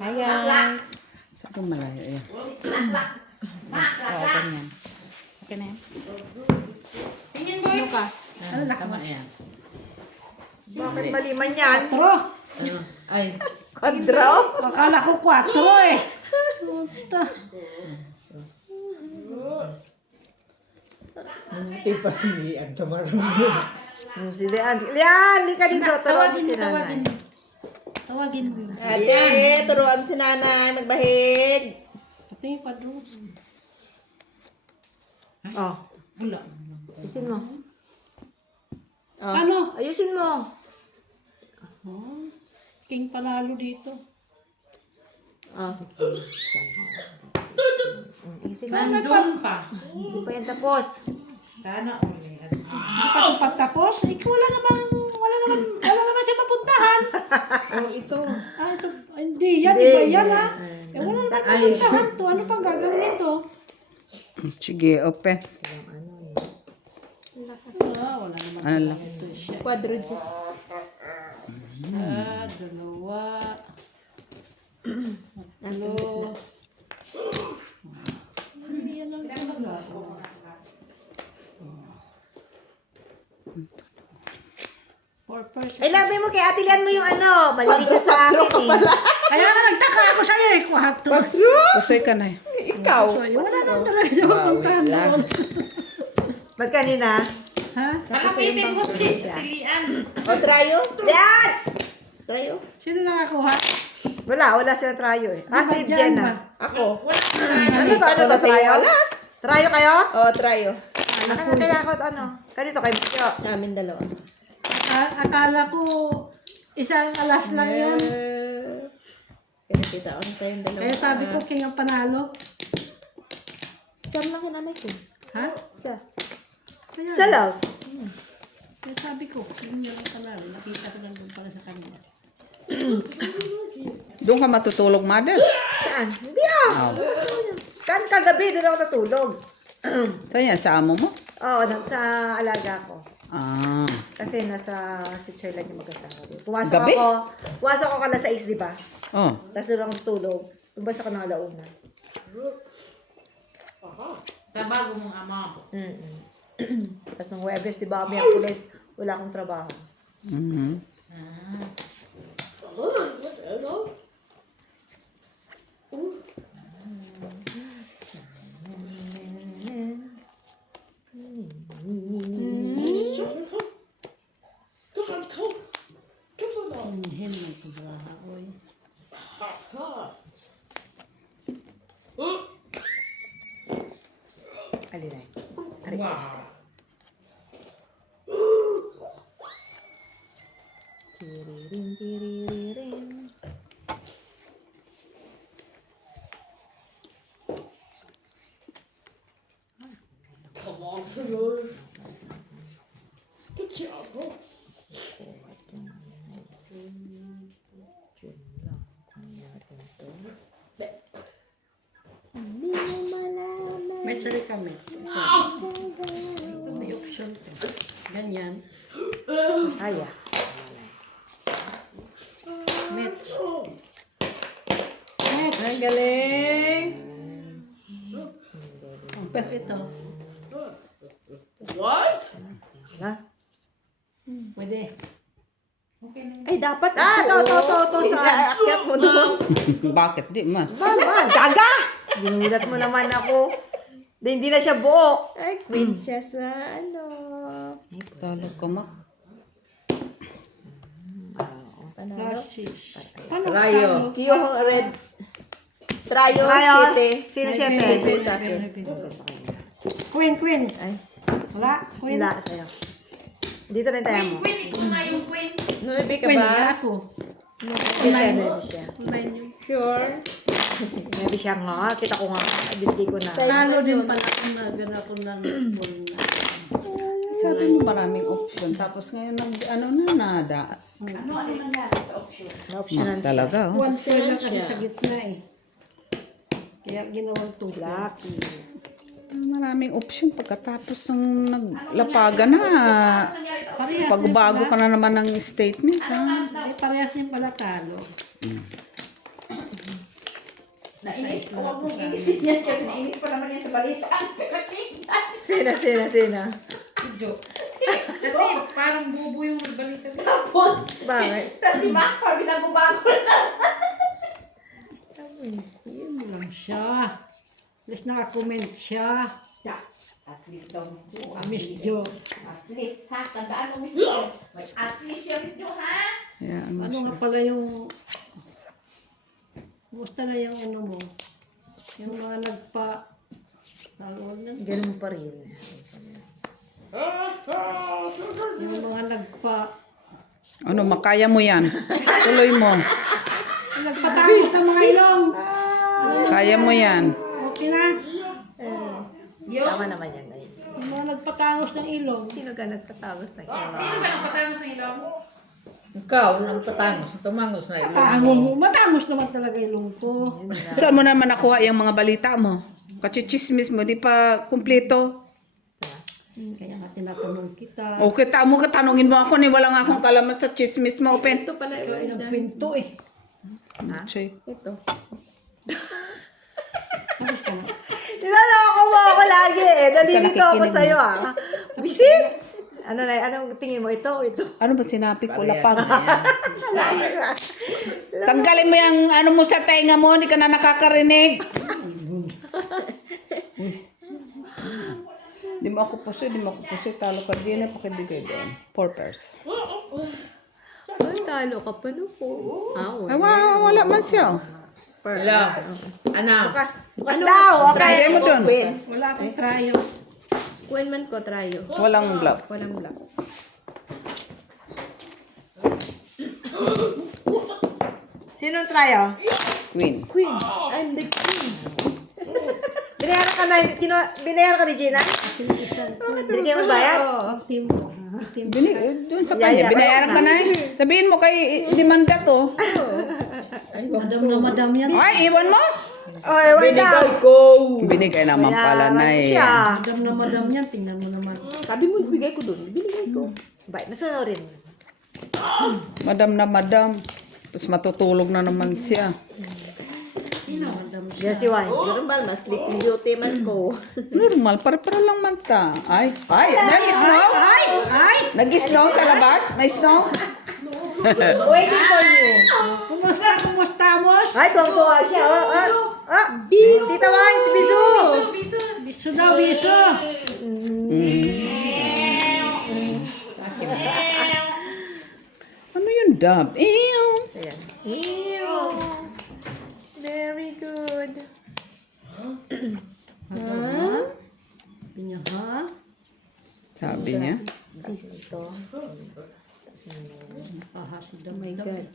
Hi guys. Saan kung malayo? Ayan. Oo, ganyan. Okay na yan. Tingin mo ano ka? Ano na kama yan? Bakit maliman yan? 4. Ay. Kadro? Akala ko 4 eh. Puta. Hindi pa si Lian tumarunod. Si Lian. Lian, lika dito. Turuan mo si nanay. Tawagin mo. Ate, turuan mo si nanay magbahid. Pati yung padro. Oh, Wala. ayusin mo. Oh. Ano? Ayusin mo. Oh, king panalo dito. Oh. Ayusin mo. Nandun pa. Hindi pa yan tapos. Sana ulit. Hindi pa ito patapos. Wala naman siya mapuntahan. Oh, ito. Ah, ito, hindi yan. Hindi, Iba yan hindi. ha. Wala naman mapuntahan to. Ano pang gagawin nito? Sige, open. Wala naman. Ano lang? Ito siya. Quadruges. Dalawa. Tatlo. Hindi yan lang talaga. Four person. Ay, labi mo kay Ate Lian mo yung ano. Maliligo sa akin eh. Kaya nga nagtaka ako sa'yo eh. Kuhagto. Pusoy ka na eh. Ikaw. Wala naman talaga siya mapuntahan doon. Ba't kanina? Ha? Nakapitin mo si Lian. O, trayo. Lian! Trayo. Sino nakakuha? Wala silang trayo eh. Ah, si Dyan Jenna. ba? Ako. Ano to? Ano Ano na to? sa'yo? Trayo? Alas. Trayo kayo? O, trayo. Ano kaya ako ano? Kanito kay Bisyo. Namin dalawa. Akala ko isang alas lang yun. Kinakita ko na sa'yo dalawa. Kaya sabi ko, king ang panalo. Saan lang kinanay ko? Ha? Isa. Kaya, Isa lang. kaya sabi ko, king ang panalo. Nakita ko lang doon pala sa kanila. Doon ka matutulog, mother. Saan? Hindi ah. Kan kagabi doon ako natulog. Saan yan? Sa amo mo? Oo, sa alaga ko. Ah. Kasi nasa si Cherlan yung mag-asawa doon. Gabi? Pumasok ako kala 6, di ba? Oh. Tapos doon ako tulog. Tumbas ako ng alauna. Sa bago mong ama. Tapos nung Huwebes, di ba, may pulis, wala akong trabaho. Mhm. Hin mo ito braha, oy. Alinay. Tiririn, tiririn. Come on, sir. Good job, bro. May sari kami. May option ka. Ganyan. Ay, ah. Met. Ay, galing. Pero ito. What? Ha? Pwede. Ay, dapat. Ah, to, saan? Iakyat mo doon. Bakit di man? Mama, gaga! Ginulat mo naman ako. Hindi na siya buo. Ay, queen siya sa ano. Talog ka ma. Flashes. Trayo. Kiyo red. Trayo, Trayo. sete. Sino siya, Sete sa akin. Queen. Ay, Wala. Queen. Wala sa'yo. Dito na yung tayo mo. Queen, ito na yung queen. nuebe ka Queen. ba? Ako. Maybe siya. Nine yung Sure. Maybe siya nga. Kita ko nga. Binti ko na. Talo din pala kung naganapon ng full na. Sabi mo maraming option. Tapos ngayon, ano na, nada. Na-optionan siya. Talaga, oh. One pair lang kasi sa gitna eh. Kaya ginawang two black. Maraming option pagkatapos ng naglapagan na. Pagbago ka na naman ng statement, ha? Parehas din pala talo. Nainis ko. Huwag mong inisin yan kasi nainis pa naman yan sa balita. Sina. Joke. Kasi parang bubo yung nagbalita. Tapos, Bakit? Tapos si Mac, pa binago-bago na. Yun lang siya. At least nakakomment siya. At least daw, Miss Jo. Miss Jo. At least, ha? Tandaan mo, Miss Jo. May at least yung Miss Jo, ha? Ayan mo Ano siya. nga pala yung... Kumusta na yung ano mo? Yung mga tawag na? Ganun pa rin. Yung mga Ano, makaya mo yan. Tuloy mo. nagpatawag ng mga ilong. Kaya mo yan. Okay na. Tama naman yan. Ay. Yung mga nagpatangos ng ilong. Sino ka nagtatapos ng ilaw? Sino ba nang patang sa ilaw? Ikaw, nang patangos, tumangos na ilong. Patangos mo. Matangos naman talaga ilong ko. Saan mo naman nakuha yung mga balita mo? Kachichismis mo, di pa kumpleto. Kaya nga tinatanong kita. O kita mo, katanungin mo ako ni wala nga akong kalaman sa chismis mo, open. Ito pala Kaya nagpinto eh. Chay. Ito. Tapos ka na. Nilalako mo ako lagi eh. Nalilito ako nakikinig sa'yo ah. Bisit! Ano na, anong tingin mo? Ito, ito. Ano ba sinabi ko? Lapag. Tanggalin mo yung ano mo sa tenga mo, hindi ka na nakakarinig. Di mo ako puso, talo ka din, pakibigay doon. 4 pairs. Ay, talo ka pa no po. Ay, wala man siya. Hello. Anak. Bukas daw, okay. Try mo doon. Wala akong trayo. Kuwen man ko, tryo. Walang glove. Walang black. Sinong tryo? Queen. Queen. I'm the queen. Binayaran ka na, binayaran ka ni Gina? Hindi kayo magbayad? Team mo. Team mo. Doon sa kanya, binayaran ka na eh. Sabihin mo kay demanda to. Madam na madam yan. Ay, iwan mo. Oh, wait na. Binigay naman pala na eh. Siya. Madam na madam yan. Tingnan mo naman. Sabi mo, bigay ko doon. Binigay ko. Bait, masanorin. Madam na madam. Tapos matutulog na naman siya. Yan si Juan. Normal, mas sleeping beauty man ko. Normal, pare-pare lang man ta. Ay, nag-snow? Nag-snow sa labas? May snow? Waiting for you. Kumusta mos? Ay, tuwang-tuwa siya. Tita Juan, si Bisu. Biso daw, biso. Ano yung dub? Ew. Ayan. Ew. Very good. Pinya ha? Sabi niya. Ito. Ahas daw. Oh my God.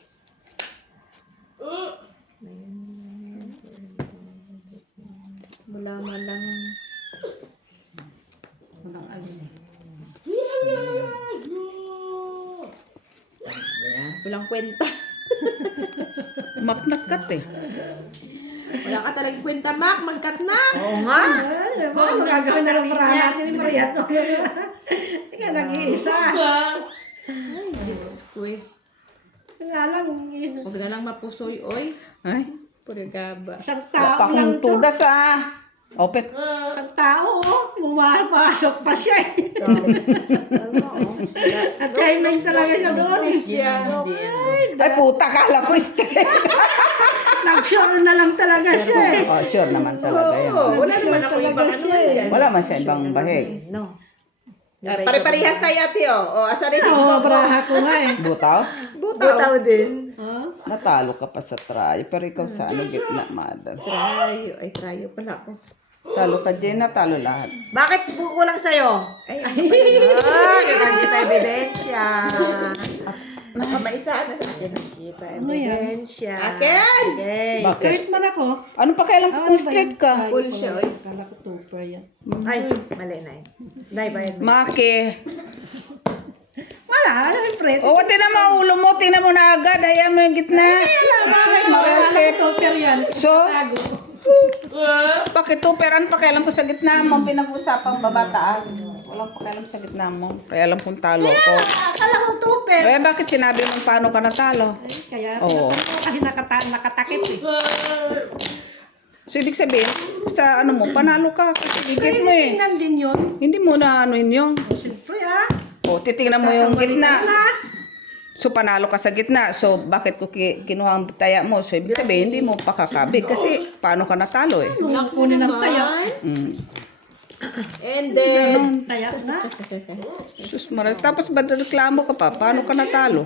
Wala man lang. Walang alin eh. Walang kwenta. Maknakat eh. Wala ka talagang kwenta, Mac. Mag-cut na. Oo nga. Ano gagawin na lang para natin yung Maria to? Ika nag-iisa. Ay, Diyos ko eh. Nga lang, isa. Huwag na lang mapusoy, oy. Ay, Purigaba. Isang tao pa lang akong to. tudas ah. Open. Isang tao, oh. Pasok pa siya eh. At timing talaga siya doon. Ay, puta, kala ko straight. Nag-sure na lang talaga siya eh. Oh, sure naman talaga yan. Oh, wala naman ako ibang ano man yan. Wala man sa ibang bahig. No. Pare-parehas tayo, ate, oh. O, asa na yung Oo, singko ko? braha ko nga eh. Butaw? Butaw din. Natalo ka pa sa try. Pero ikaw sa ano, gitna, madam. Tryo. Ay, tryo pala ako. Talo ka dyan, natalo lahat. Bakit kulang sa'yo? Ay, Kita ebidensya. maisaan na sa akin. Kita ebidensya. Akin! Okay. Bakit? Kahit man ako. Ano pa kailan kung straight ka? Full siya, oy. Kala ko tupper yan. Ay, mali na yun. Nay, bayad mo. Maki. Wala, siyempre. O, tinan mo ulo mo, tinan mo na agad. Ayan mo yung gitna. Mausip. Tupper yan. So, pakituperan pa kailan ko sa gitna mo pinag-usapang babataan. Walang pakialam sa gitna mo. Kaya alam kung talo ko. Akala ko tupper. Eh, bakit sinabi mo paano ka natalo? Kaya Oo. kasi nakatakip eh. So, ibig sabihin, sa ano mo, panalo ka. Kasi gigit mo eh. Tingnan din yun. Hindi mo na anuin yun. Siyempre ah. O, titingnan mo yung gitna. So, panalo ka sa gitna. So, bakit ko kinuha ang taya mo? So, ibig sabihin, hindi mo pakakabig. Kasi, paano ka natalo eh? Walang kunin ng taya. Mm. And then, Taya na. Sus, maral. Tapos, ba't reklamo ka pa? Paano ka natalo?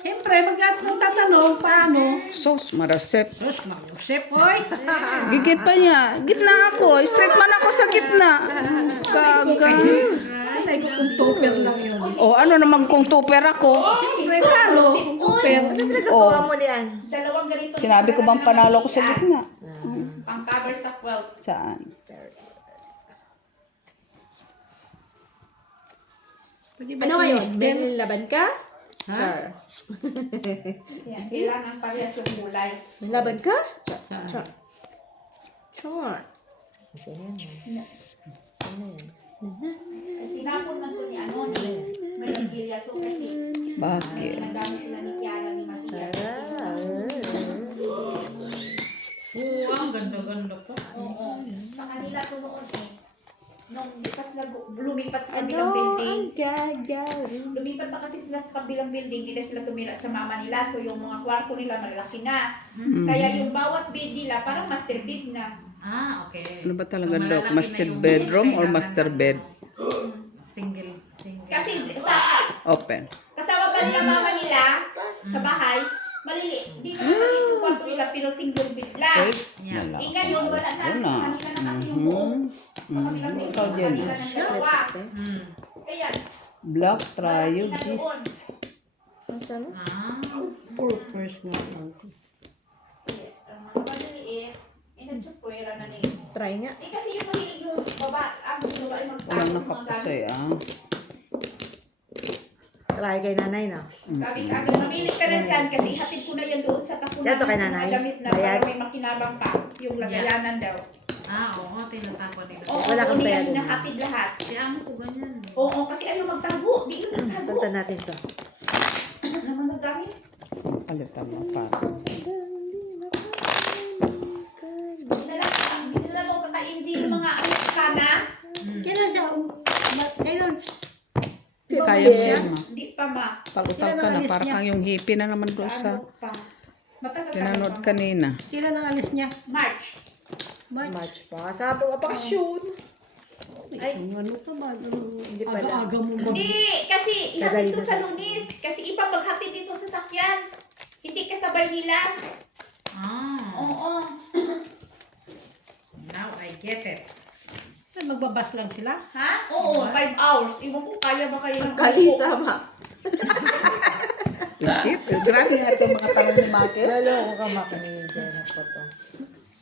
Siyempre, magtatanong, paano? Sus, marasep. Diyos, mag-usip, hoy. Gigit pa niya. Gitna ako. Straight man ako sa gitna. Gaga. Ay, kung tupper lang yun. O, ano naman kung tupper ako? Siyempre, paano? Kung tupper. nagagawa mo diyan. Dalawang ganito. Sinabi ko bang panalo ko sa gitna? Pang cover sa quilt. Saan? Ano ngayon? May laban ka? Char. Yan, kailangan parehas yung kulay. May laban ka? Char. Char. Tinapon man to ni ano, ni Maligilya to kasi Bakit? nagamit sila ni Kiara ni Matias. Oo, ang ganda-ganda pa. Oo. Sa kanila to noon eh. Nung lumipat sa kabilang building. Lumipat na kasi sila sa kabilang building, hindi na sila tumira sa mama nila. So yung mga kwarto nila malaki na. Kaya yung bawat bed nila parang master bed na. Ah, okay. Ano ba talaga So, daw? malalaki Master na yung bedroom or kailangan master ng bed? Single. Kasi sa Open. kasama ba nila mama nila sa bahay, maliliit. Hindi naman maliit yung kwarto nila, pero single bed lang. Yeah. Wala. Eh ngayon, wala na. Sa kanila na kasi yung buong. Sa kabilang building, sa kanila ng dalawa. Mm. Kaya, Black Triogis. Ah. Purpose nga. ang mga maliliit, nagsupuera na nila. Try nga. Eh kasi yung mahilig yung ang babae Walang magtago ng mga nakapasay gamit. ah. Try kay nanay na. Sabi ka, mamili ka na dyan kasi hatid ko na yan doon sa tapunan Yan to kay ng nanay. mga gamit na Bayad. para may makinabang pa. Yung lagayanan daw. Ah, oo, tinatapon nila. Oo, Wala kang hindi bayad. yan hinahatid lahat. Si amo ko ganyan. Oo, kasi ano magtago? Di yun magtago. Punta natin to. Ano naman naggamit? Palitan mo pa. Binala mo kaka-MG yung mga Amerikana. Kailan siya? Kailan? Kaya mo yan ma. Hindi pa ma. Pag-utal ka na. Para kang yung hippie na naman doon sa Ano pa? Matagal pinanood pa. kanina. Kailan ang alis niya? March. March pa. Sabi ko, bakasyon. Ay, ano ka ba? Hindi pala. Aga-aga mo ba? Hindi, kasi Tagal ihatid ko na sa kasi. Lunis. Kasi iba maghatid dito sa sakyan. Hindi kasabay nila. Ah, Oo. now I get it. Ay, magbabas lang sila? Ha? Oo, 5 hours. Iwan ko kaya ba kayo ng Kalisa, ma. Visit. Grabe nga itong mga tanong ni Maki. Naloko ka, makinig. Yan ako to.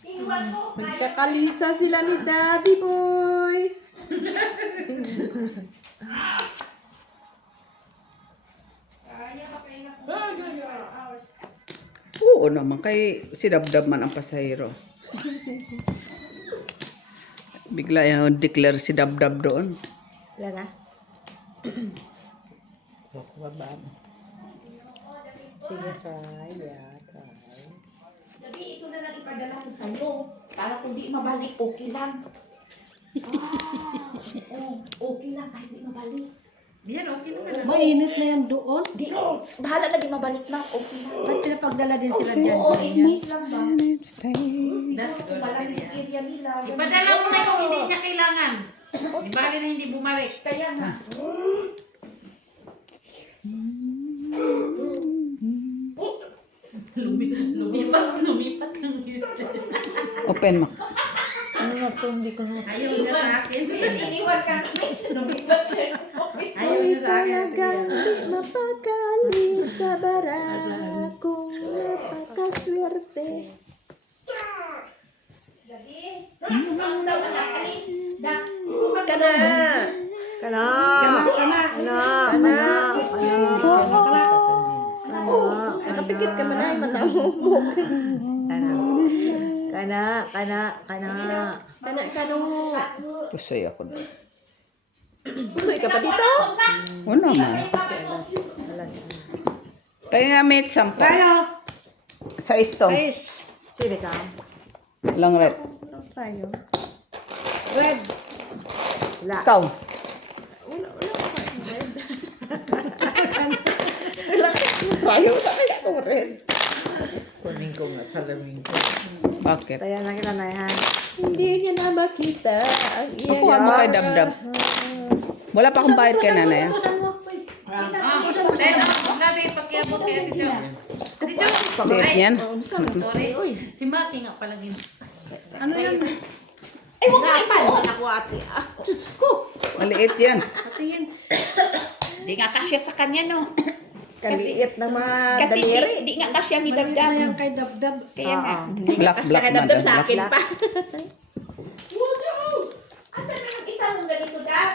Iwan ko kaya. Magkakalisa sila ni Daddy Boy. Kaya ba kayo ng 4 hours? Oo naman. Kay sidabdab man ang pasahero. Bigla yan declare si Dabdab doon. Wala na. Sige, try. Yeah, try. Gabi, ito na lang ipadala ko sa'yo. Para kung di mabalik, okay lang. Oo, okay lang kahit di mabalik. Yan, okay naman. Mainit na yan doon. Di, bahala na di mabalik na, okay lang. Ba't pinapagdala din sila dyan? Oo, English lang ba? That's good. Malamig Yeah. area nila. Ipadala mo na kung hindi niya kailangan. Di bali na hindi bumalik. Kaya nga. Lumipat ng mister. Open mo. Ayaw niya sa akin. Kasi iniwan ka namin. Lumipat siya ng office. Ayaw niya sa akin. Di mapakali sa barakong napakaswerte. Gabi. Sumang daw anak. Alin? Dak. Sumang Kana! Kana! Kana! Kana! Kana! Nakapikit ka man ay mata mo. Kana! Kana! Kana! Kana! Kano! Pusoy ako doon. Pusoy ka pa dito? Oo naman. Kaya nga mate, sampa. Tayo! Sa isto. Guys, Sige ka. Walang red. Ano tayo? Red. Wala. Ikaw. Wala pa. Red. Ayaw na kaya itong red. Kunin ko nga salamin ko. Bakit? Tayo na kita na yan. Hindi niya na makita ang iyong Pakuha mo kay Dabdab. Wala pa akong bayad kay nanay. ah. Utusan mo. Then, labi, pakiabot kay Ate Jo. Ate Jo! Liit yan. Sorry. Si Maki nga palagi. Ano yan? Ako ate. Maliit yan. Patingin. Di nga kasya sa kanya, no? Kaliit ng mga Kasi daliri. di nga kasya ni Maliit Dabdab. na yan kay Dabdab. Kaya nga. Black, black man. Sa akin Black. pa. Asan na yung isa mong ganito, Dab?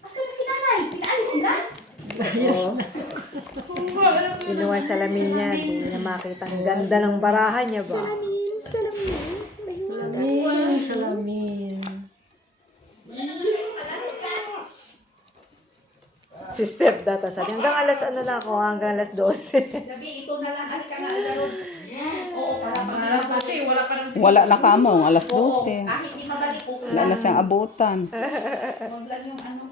Asan na si nanay? Pinaalis na? Ginawa yung salamin niya. Hindi niya makita. Ang ganda ng barahan niya ba? Salamin. Si Steph data sabi, hanggang alas ano lang ako, hanggang alas 12. Labi, ito na lang. Ano ka nga, Agaron? Oo, para Alam kasi, wala pa nang Wala na ka mo. Alas Oo, 12. kahit di mabalik ko. Wala na siyang abutan. Huwag lang yung ano.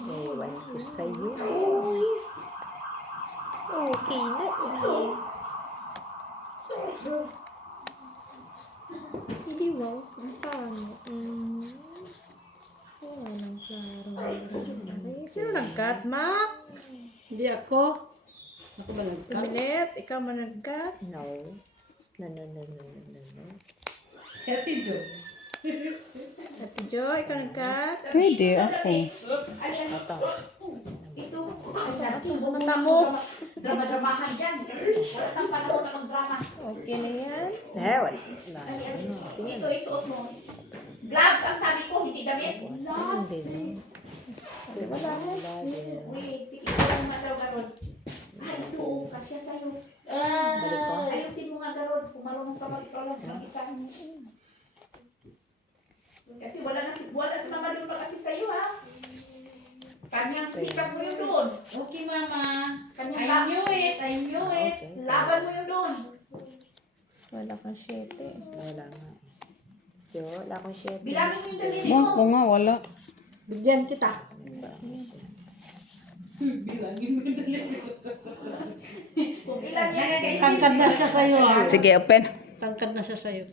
Ewan ko sa'yo. Okay na eh. Hindi mo. Ang paano? Walang klaro. Sino nag-cut, Mac? Hindi ako. Ako ba nagka? Kamilit, ikaw man nag-cut? No. No. Si Ate Jo. Ate Jo, ikaw nag-cut? Pwede ako. Ito. Ay, Mata mo. Drama-dramahan dyan. Wala kang panahon na mag-drama. Okay na yan? Wala. Ito isuot mo. Gloves ang sabi ko, hindi damit. Gloves. Wait, sige ko lang mataraw garon. Ay, ito, kasya sa'yo. Ayusin mo nga garon. Kung marunong ka mag-prolos ng isa. Kasi wala si mama doon pa kasi sa'yo, ha? Kanyang sikap mo yun doon. Okay, Mama. Kanyang I knew it. laban mo yun doon. Wala kang 7. Wala nga. Jo, wala kang 7. Bilangin mo yung daliri Mo, mo. ako nga, wala. Bigyan kita. Kung ilan yan. Tangkad na siya sa'yo ha. Sige, open. Tangkad na siya sa'yo.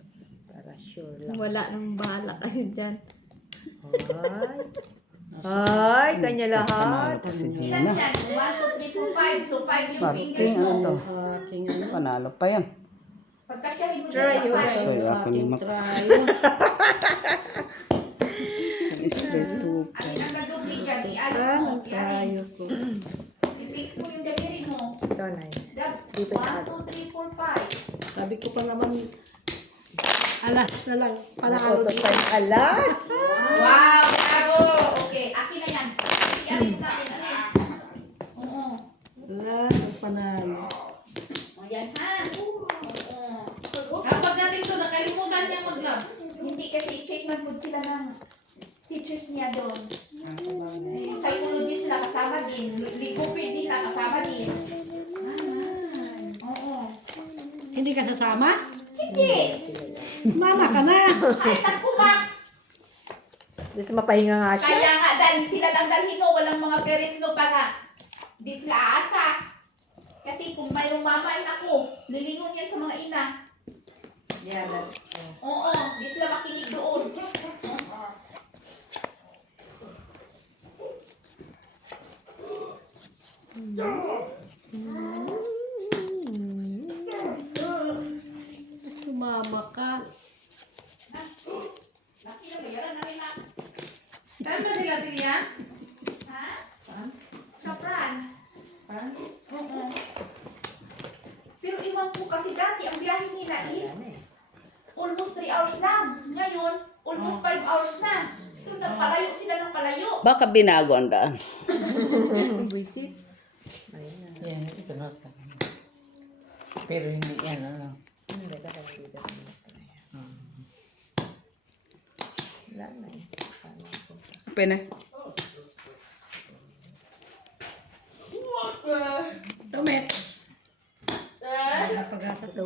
Para sure lang. Wala nang bahala kayo dyan. Ay, kanya lahat. Panalo pa si Ilan Gina. yan? 1, 2, 3, 4, 5. So 5 yung fingers Parking, ano mo. to? Aking ano. Panalo pa yan. Pagkasyahin mo Try dyan sa yun. 5. So, ako ni Aking Mac. try. Straight to. Ang nagdubli dyan, iayos mo. Tayo Iayos. ko. I-fix mo yung daliri mo. Ito na yun. 1, 2, 3, 4, 5. Sabi ko pa naman, alas na lang. Panalo Auto dito. time alas. Wow, bravo! Okay, akin na yan. I-alis natin. Alin? Oo. Wala, panalo. O yan, ha? Oo. Kapag dating to, nakalimutan niya mag-gloves. Hindi kasi i-check man po sila ng teachers niya doon. Psychologist nila kasama din. Ligupid nila kasama din. Oo. Hindi ka sasama? Hindi! Mama ka na. Ay, nagkumak! Just mapahinga nga siya. Kaya nga, dahil sila lang dalhin mo, walang mga parents no para di sila aasa. Kasi kung mayroong mama, ako, lilingon yan sa mga ina. Yeah, that's Oo, di sila makinig doon. Sumama ka. Laki na bayaran na rin na. Saan ba sila, Tilian? Ha? Sa France. Oo. Pero iwan ko kasi dati, ang biyahe nila is almost 3 hours lang. Ngayon, almost 5 hours na. So, nagpalayo sila ng palayo. Baka binago ang daan. Visit. Ayun na. Yan, ito na. Pero hindi yan, ano. Hindi ka pala dito. Wala na eh. Open na. Tumit. Napagata to.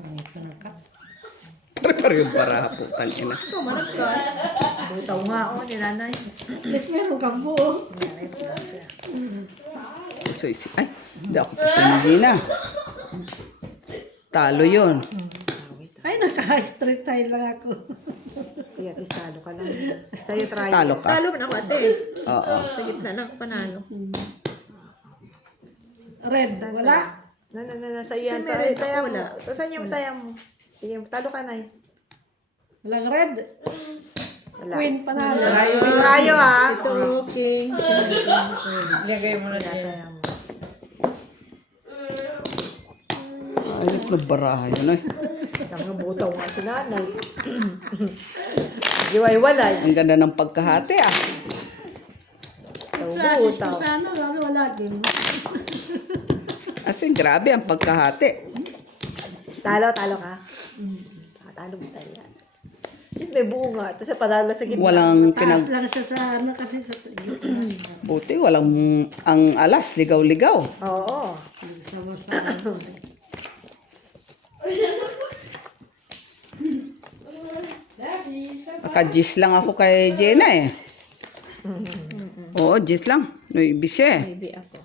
Ito ng cup. Pare-pare yung baraha po. Tangina. Ito, manap ka. Butaw nga ako ni nanay. Yes, meron kang buo. Nanay po lang siya. So, ay, hindi ako po si Gina. Talo yun. Ay, naka-straight tayo lang ako. Kaya talo ka lang. Sa'yo try. Talo ka? Talo man ako ate. Oo. Sa gitna lang ako panalo. Red, wala? Sa iyan pa. Taya mo. Saan yung taya mo? Sige, talo ka na eh. Walang red. Wala. Queen, panalo. Rayo ha. Ito, king. Lagay mo na Wala dyan. taya mo. Ayot na baraha yun ay. Nangabutaw nga si nanay. Giway-walay. Ang ganda ng pagkahati ah. Classes ko Butaw. sa ano, wala din. Kasi grabe ang pagkahati. Talo ka. Talo mo tayo yan. Is may buo nga. Ito sa panalo sa gitna. Walang Taas lang siya sa ano kasi sa buti, walang ang alas, ligaw-ligaw. Oo. sama-sama. Naka-gis lang ako kay Jenna eh. Oo, gis lang. No, ibis siya eh. Maybe ako.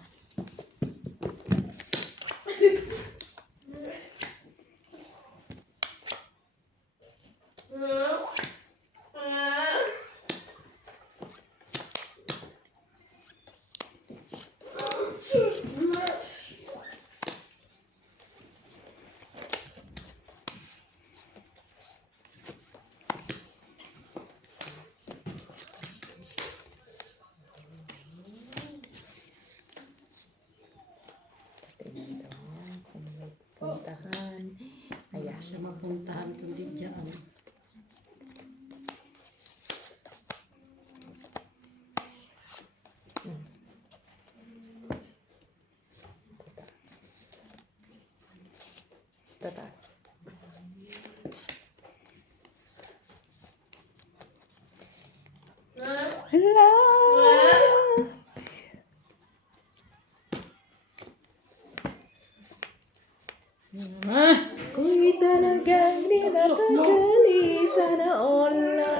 Puntahan. Ayan. Siya mapuntahan kundi dyan. Tata. Hello! Kung talagang di matagali, sana all na.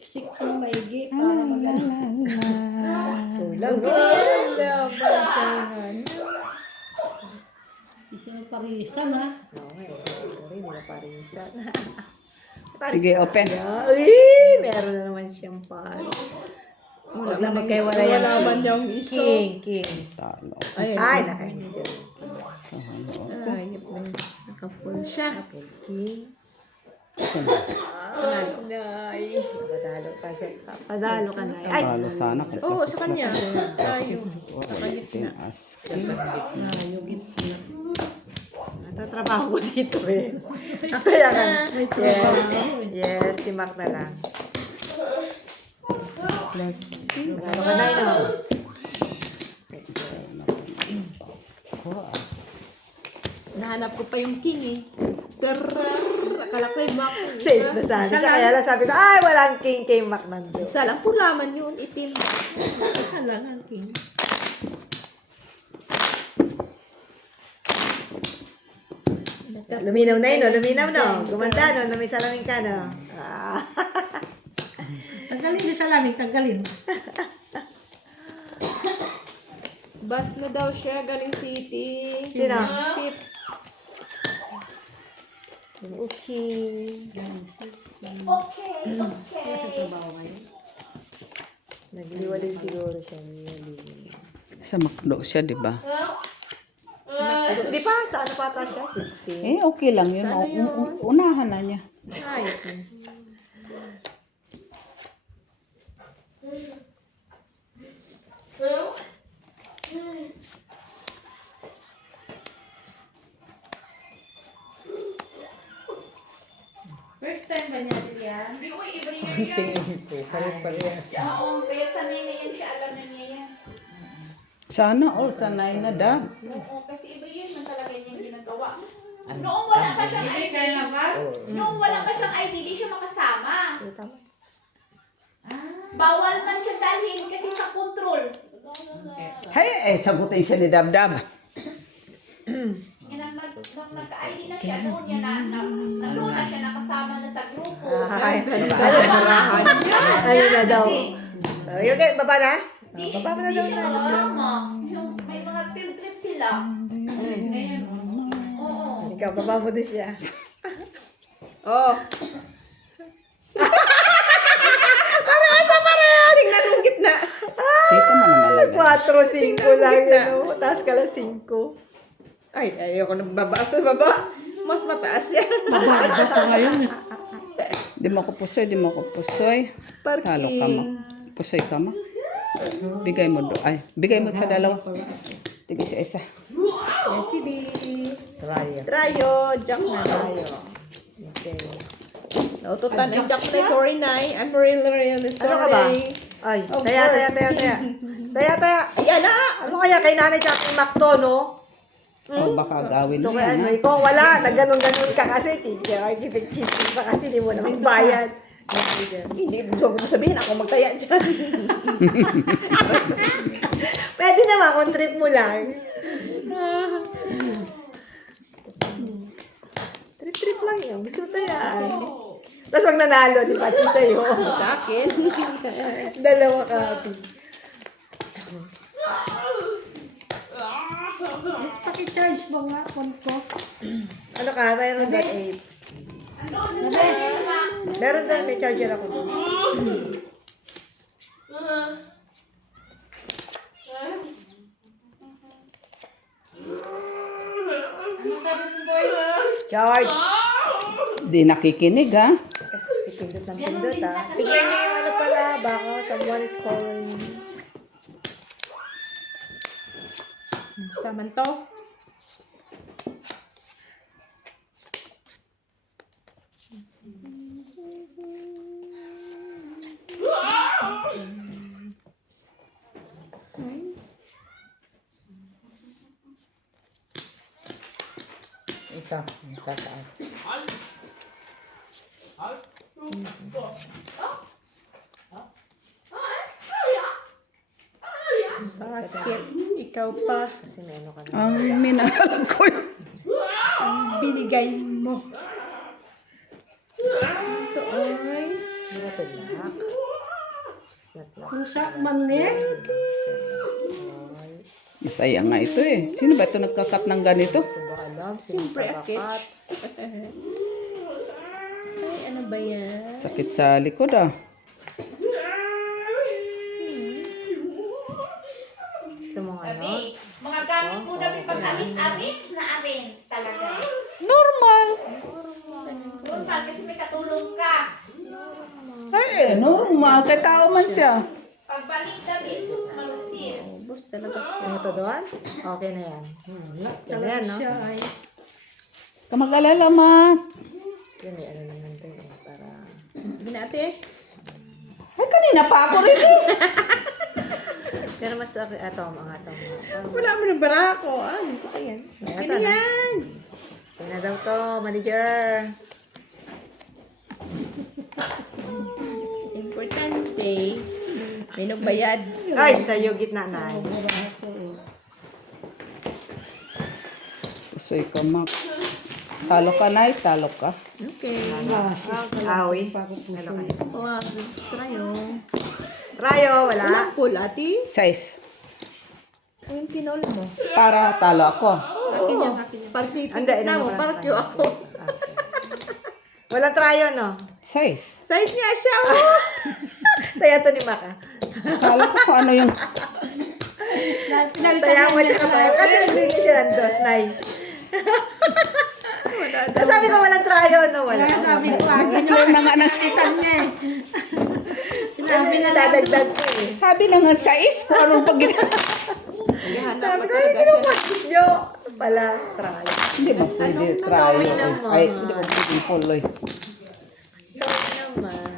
Siksik yung maigi para magaling. Sulang wala bansayan. Isa na parisan ha. Okay, sorry, hindi na parisan. Sige, open. Uy, meron na naman siyang pan. Wala na magkaiwala yan. Wala man yung iso. King. Talo. Ay, nakainis dyan. Ay, nakapul siya. King. Ay, padalo ka siya. Padalo ka na. Ay, Talo sana kung oo, sa kanya. Tayo. Natatrabaho ko dito eh. Kaya nga. Yes, si Mac na lang. Ano ka na yun? Nahanap ko pa yung king eh. Akala ko yung back. Safe na sana siya. Kaya lang sabi ko, ay, walang king kay Mac nandun. Isa lang pulaman yun, itim. Isa lang ang king. Luminaw na yun, no? Luminaw, no? Gumanda, no? Na may salamin ka, no? Ah. Tanggalin din sa lamig, tanggalin. Bus na daw siya, galing city. Sino? Pip. Okay. Kaya sa trabaho ngayon. Nagliwalay siguro siya. Nagliwalay. Sa McDo siya, di ba? Di ba? Sa ano pa ata siya? 16? Eh, okay lang yun. Sana yun? Unahan na niya. Ay. First time ba niya yan? Hindi ko iba tingin ko. Pare-parehas. Oo, kaya sanay na yan siya. Alam na niya yan. Sana all sanay na da. Oo, kasi iba yun man talaga yung ginagawa. Noong wala pa siyang Hindi ID, ka na ba? noong wala pa siyang ID, di siya makasama. Bawal man siya dalhin kasi sa control. Hey, sagutin siya ni Dabdab. Nang nagka-ID na siya, noon niya noon na siya nakasama na sa grupo. Ay, ano na daw? Okay, baba na? Di, Baba mo na di daw siya na. makasama. Yung, may mga field trip sila. Oo. Ikaw, baba mo din siya. Oh. Tingnan mo gitna. Dito mo na malagay. 4-5 lang yun. Oh. Taas ka lang 5. Ay, ayoko nang baba sa baba. Mas mataas yan. Mababa ko ngayon. Di mo ko pusoy, di mo ko pusoy. Talo ka mo. Pusoy ka mo. Bigay mo do. Ay, bigay mo sa dalawa. Tigay sa isa. Yes, CD. Trayo. Jack na tayo. Okay. Naututan ang Jack na. Sorry, Nay. I'm really sorry. Ano ka ba? Ay, taya. Ayan na. Ano kaya kay Nanay Jack yung Macto, no? O baka gawin Ito mo kaya yan. ano, ha? ikaw wala. Nagganon-ganon ka kasi. Kaya kipig-cheese pa kasi di mo na magbayad. Hindi, gusto ko sabihin ako magtaya dyan. Pwede naman kung trip mo lang. Trip lang yun. Gusto mo tayaan. Tapos wag nanalo, di ba? Ito sa'yo. Sa akin. Dalawa ka. Paki-charge mo nga, phone ko. Ano ka? Mayroon doon 8. Meron doon, may charger ako doon. Charge! Di nakikinig ha. Kasi pindot ng pindot ah. Tignan niyo yung ano pala, baka someone is calling. Saman to? Ito, tataas. Bakit? Ikaw pa. Kasi may ano ka na. Ang minahal ko yun. Binigay mo. Ito ay... Ano ito, black? Rusak man eh. Masaya nga ito eh. Sino ba ito nagkakat ng ganito? Siyempre, akit. Ay, ano ba yan? Sakit sa likod ah. Gusto mo ano? Kami, mga gamit mo namin pag-alis na arrange talaga. Normal. Normal kasi may katulong ka. Ay, normal. Kay tao man siya. Pagbalik na Jesus, malustir. Ubus talaga. Ano to doon? Okay na yan. Okay na yan, no? Kamag-alala, ma. Yun, may ano naman to. Para... Sige na, ate. Ay, kanina pa ako rin eh. Pero mas okay. Ito, mga ito. Wala mo ng barako. Ay, ito yan. Ito yan. Ito na daw to, manager. Importante. May nagbayad. Ay, sa'yo gitna na. Pusoy ka, Mac. Talo ka, Nay. Talo ka. Okay. Awi. Hello kayo. Wow, trayo. Trayo, wala. Walang pool, ati. Size. Yung pinol mo. Para talo ako. Akin yan, akin yan. Parsitik na mo, parkyo ako. Walang trayo, no? Size. Size niya siya, oh! Taya to ni Maka. Talo ko kung ano yung... Taya mo siya kapag. Kasi nagbigay siya ng dos, Nay. Sabi ko walang trayo, no? Wala. Sabi ko, agad Nag-claim na nga ng Itan niya eh. Sinabi na dadagdag ko eh. Sabi na nga size kung anong pag Sabi ko, hindi mo practice nyo. Pala, trayo. Hindi mo pwede try. Sorry naman. Ay, hindi mo pwede puloy. Sorry naman.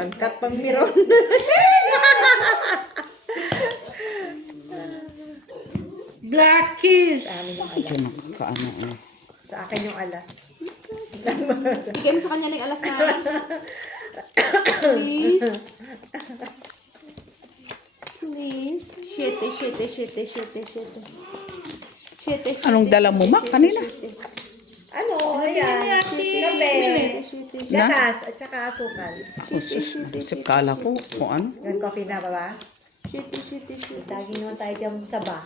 Uncut pang miron. Black kiss. Ito nakakaano eh. Sa akin yung alas. Bigay mo sa kanya ng alas na. Please. Please. Shete. Anong dala mo, Mak, kanina? Ano? Ayan. Gabi. Gatas at saka asukal. Usus, busip kala ko kung ano. Yan, coffee na ba ba? Saging naman tayo dyan sa ba.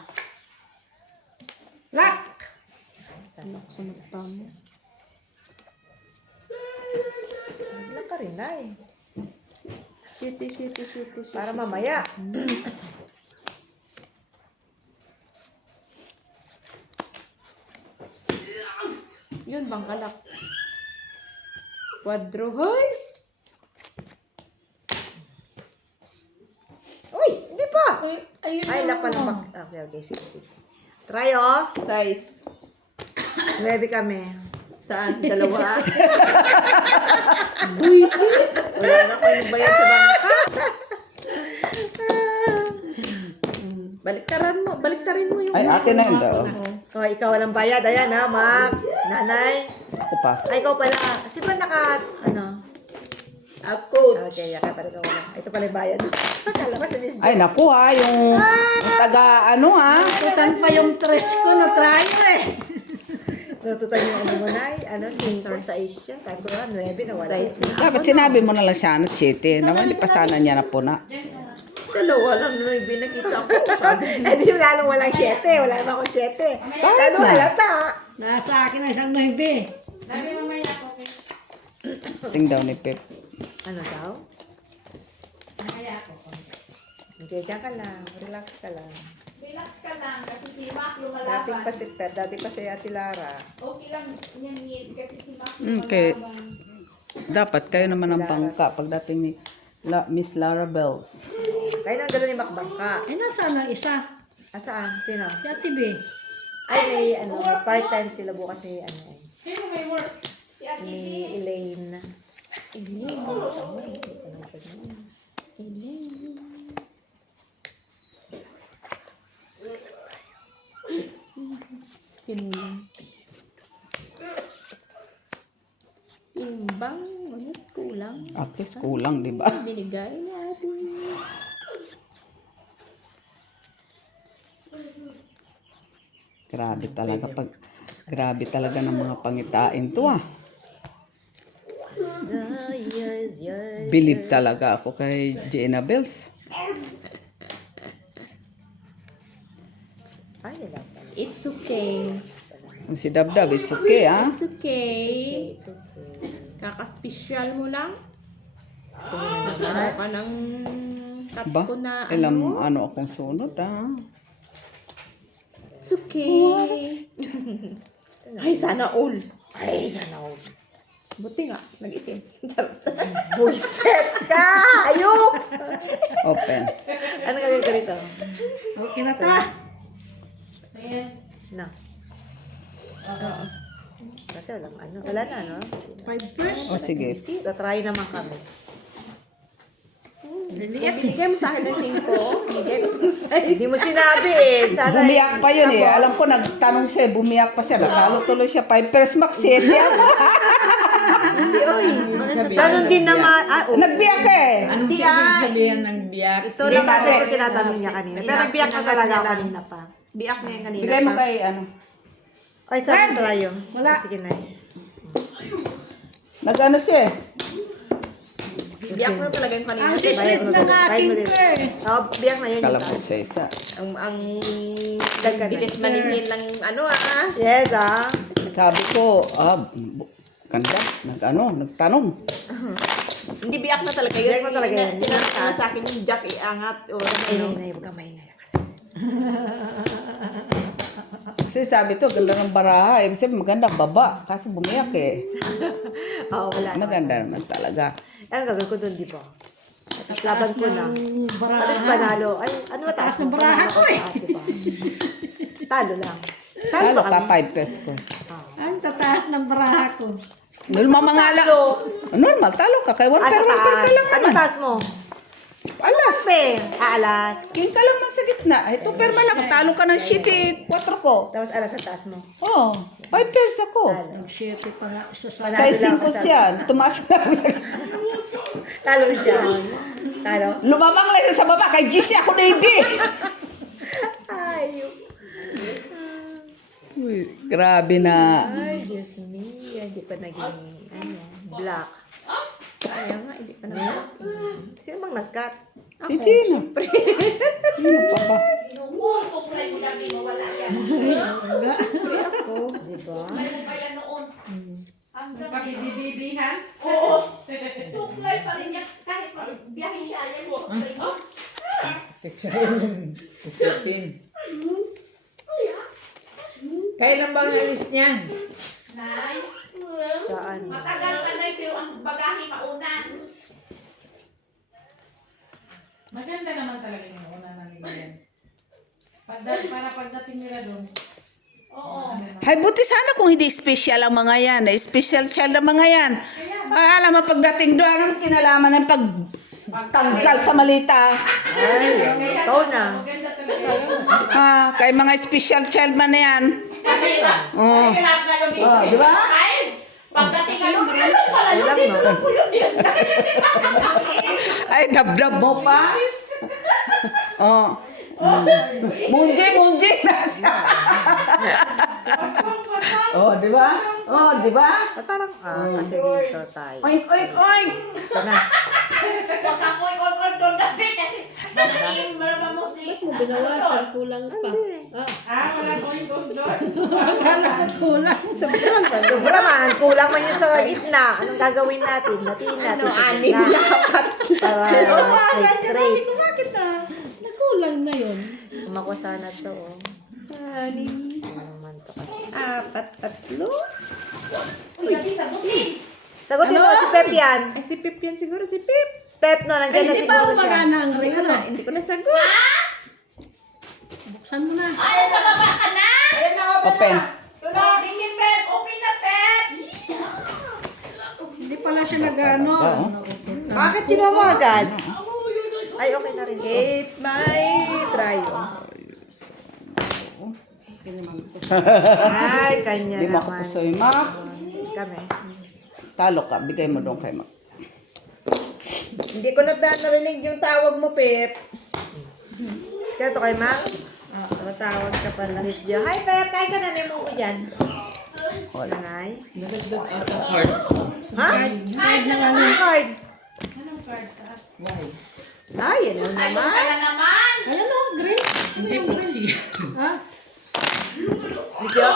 Lock. Wala ka rin na eh. Para mamaya. Yun, bangkalak. Quadro. Hoy! Uy! Hindi pa! Ay, lakpan lang. Okay, sige. Try, oh. Size. 9 kami. Saan? Dalawa? Buisit! Wala na ko yung bayad sa bangka. Baliktarin mo yung... Ay, ate na yun daw. Oh, ikaw walang bayad. Ayan ha, Mak. Nanay. Ako pa. Ay, ikaw pala. Kasi ba coach. Okay, yaka pala ikaw wala. Ito pala yung bayad. Akala ko sa Miss Ay, naku ha, yung taga ano ha. Tutan pa yung tres ko na try eh. Natututan yung ano mo, Nay. 5 sa Asia. Sabi ko nga, 9 na wala. Size na. Dapat sinabi mo na lang siya na 7. Naman, di pasanan niya na po na. Dalawa lang, 9 nakita ko. Sabi, eh di lalong walang 7. Wala naman akong 7. Lalo na. halata. Nasa akin na isang 9. Sabi mamaya ko. Ting daw ni Pep. Ano daw? Mamaya ko. Okay, dyan ka lang. Relax ka lang. Relax ka lang kasi si Mac Dating lumalaban. pa si Ted, dati pa si Ate Lara. Okay lang yan Nils kasi si Mac Okay. lumalaban. Dapat kayo naman ang bangka pagdating ni Miss Lara Bells. Kayo nang dala ni Makbangka. Eh, nasaan ang isa? Asaan? Sino? Si Ate B. Ay, may part-time sila bukas ni Sino may work? Si Ate ni B, Elaine. Timbang, manit kulang. At least kulang, di ba? Binigay natin. Grabe talaga ng mga pangitain to ah. Believe talaga ako kay Jenna Bells. Ay, nila. It's okay. Kung si Dabdab, it's okay ah. It's okay. Kaka-special mo lang. Ano ka ng cut Ba? ko na Ilang ano akong sunod ah. It's okay. Ay, sana all. Ay, sana all. Buti nga, nag-itim. Buiset ka! Ayok! Open. Ano gagawin ko rito? Okay na ta. Na. Kasi walang ano. Wala na, no? 5 first. O sige. See, try naman kami. Liliit. Binigay mo sa akin ng 5. Binigay ko itong size. Hindi mo sinabi eh. Sana Bumiyak pa yun eh. Alam ko nagtanong siya, bumiyak pa siya. Natalo tuloy siya. 5 pairs max 7. Tanong din naman. Nagbiyak eh. Anong ibig sabihin ng biyak? Ito lang natin ito tinatanong niya kanina. Pero nagbiyak na talaga kanina pa. Biyak niya kanina Bigay mo pa. kay ano. Ay, saan tayo? Wala. Sige na. Nag-ano siya eh. Biyak na talaga yung kanina. Ang sweet ng aking girl. Oh, biyak na yun. Kalabot siya isa. Ang bilis manipil lang ano ah. Yes ah. Sabi ko, ganda. Nagtanong. Hindi biyak na talaga yun. Biyak na talaga yun. Tinanong na sa akin yung jack iangat. O kamay na kasi. Kasi sabi to, ganda ng baraha. Ibig sabihin, maganda baba. Kasi bumiyak eh. Oo, wala. Maganda naman talaga. Ang gagawin ko doon, di ba? Tapos laban ko na. Tapos Baraha. panalo. Ay, ano mataas ng baraha ko eh. Diba? Talo lang. Talo ka 5 pairs ko. Ang tataas ng baraha ko. Lumamangala. Normal, talo ka. Kay 1 Ah, per sa 1 per taas. ka lang Ano naman. taas mo? Alas. Pe. Alas. King ka lang man sa gitna. Ay, 2 per man ako. Talo ka ng shit 4 ko. Tapos alas sa taas mo. Oh, 5 pairs ako. Nag-share pa nga isa sa... Panalo Size lang 5 ako sa- siya. Tumaas na ako sa... Talo siya. Talo? Lumamang lang siya sa baba. Kay GC ako Navy. Ayok. Uy, grabe na. Ay, Diyos me. Hindi pa naging, black. Ayaw nga, hindi pa naging. Sino bang nag-cut? Si Gina. Sino pa ba? Suklay mo dami mawala yan. Ako, di ba? May mo pa yan noon. Hanggang Pabibibihan? Oo. Suklay pa rin yan. Kahit magbiyahin siya, yan suklay mo. Isipin. Kailan ba ang alis niyan? Nay, Saan? matagal ka na pero ang bagahe mauna. Maganda naman talaga yung una na nila. Para pagdating nila doon. Oo. Hay, buti sana kung hindi special ang mga yan. Special child ang mga yan. Ay, alam mo, pagdating doon, anong kinalaman ng pagtanggal sa malita? Ay, ikaw na. Maganda talaga. Kay mga special child man na yan. Oh. Ay, lahat na yun. Oh, di ba? Ay, pagdating na doon, asan pala yun? Walang, Dito no? lang po yun. Ay, dabdab mo pa. Oh. Munji. Oh, di ba? Oh, di ba? At parang, kasi dito tayo. Oink. Ito na. Huwag ka koy doon dati kasi manahin mo naman mo si... Mo binawasan, kulang pa. Wala ko yung doon. Sobra man, kulang man yung sa gitna. Anong gagawin natin? Natin natin sa gitna. Para straight. Bakit nakulang na yun? Kumakuha sana to, oh. Ano naman to kasi. Uy, dati sagutin. Sagutin mo si Pep yan. Ay, si Pep yan siguro, si Pep. Pep, no, nandiyan na siguro siya. Magana ang ring, ano? Hindi ko nasagot. Buksan mo na. Ay, sa baba ka na! Open. Sige, Pep. Open na, Pep. Hindi pala siya nag-ano. Bakit ginawa mo agad? Ay, okay na rin. It's my trio. Ay, kanya Di mo ako naman. pusoy, ma. Kami. Talo ka. Bigay mo doon kay ma. Hindi ko narinig yung tawag mo, Pep. Kaya to kay Mac? Tawag ka pala. Miss Jo. Hi, Pep. Kain ka na. May muko dyan. Wala. Hi. Nagagdag at ang card. Ha? Anong card? Anong card sa Wise. Ay, yan Ayun naman. ka na naman. Ayan o, green. Hindi po siya. Ha? Miss Jo.